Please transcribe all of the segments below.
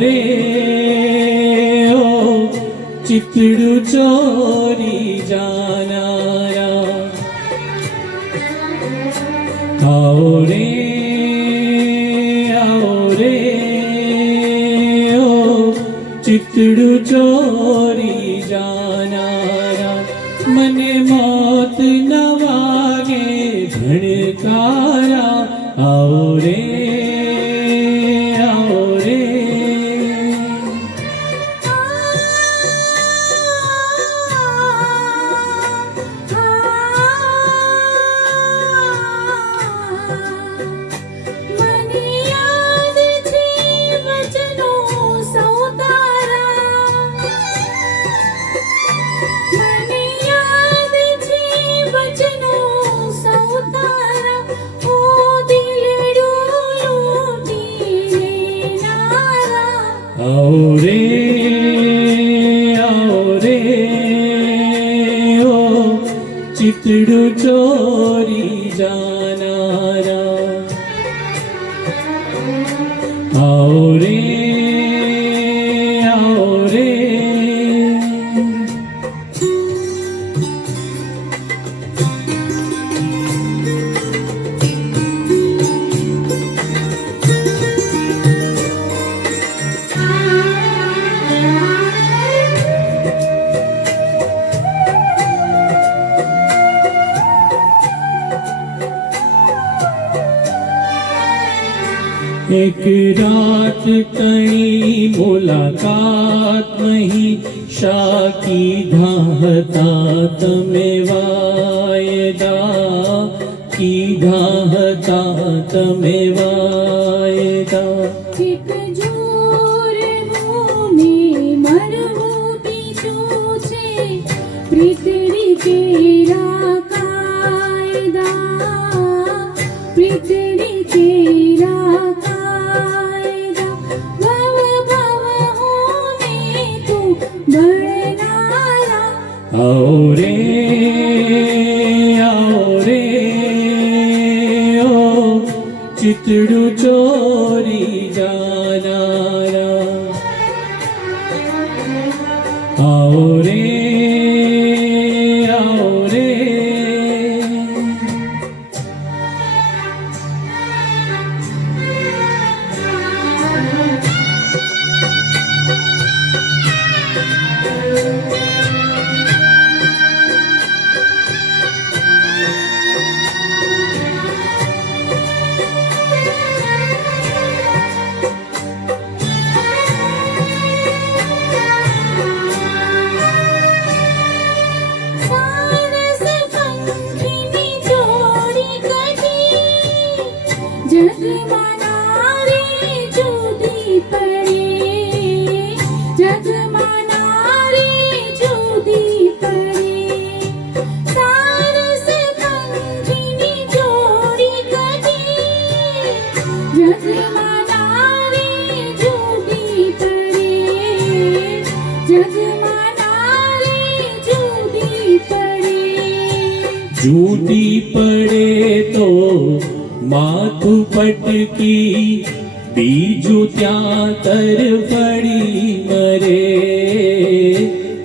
રે ઓ ચિતડું ચોરી જાનારા, આવો રે ઓ ચિતડું ચોરી જાનારા, મને મોત ન વાગે ભણકારા, આવો રે आओ रे ओ चितड़ू चोरी जानारा, आओ रे एक रात कणी मुलाकात मही शाकी धाहता तमे वायदा, की धाहता तमे वायदा, एक जोर में मरहू बीजू छे प्रीतरी तेरा कायदा, प्रीतरी तेरा आओ रे ओ चितड़ू चोरी जानारा, आओ रे जूती पड़े तो माथु पटकी, बीजू त्या तरफड़ी मरे,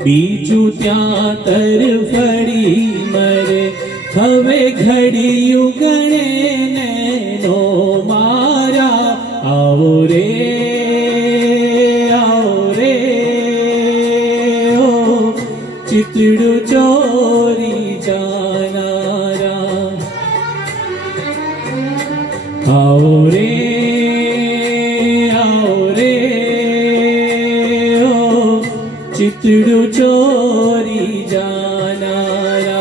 बीजू त्या तरफड़ी मरे, हवे घड़ियू गणे नैनो मारा, आओ रे ओ चितड़ू चोरी जानारा, आओ रे ओ चितड़ू चोरी जानारा,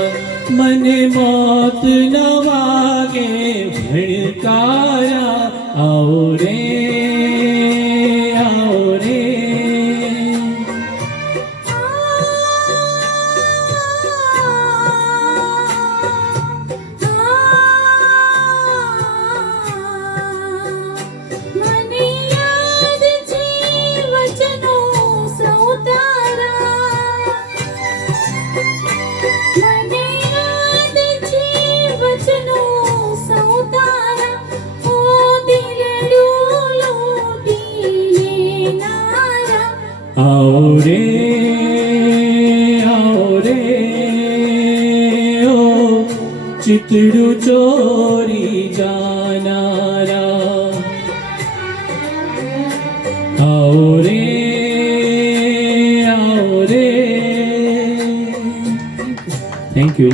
मने मौत न वागे भड़कारा, आओ रे आओ रे ओ चितड़ू चोरी जानारा आओ रे थैंक यू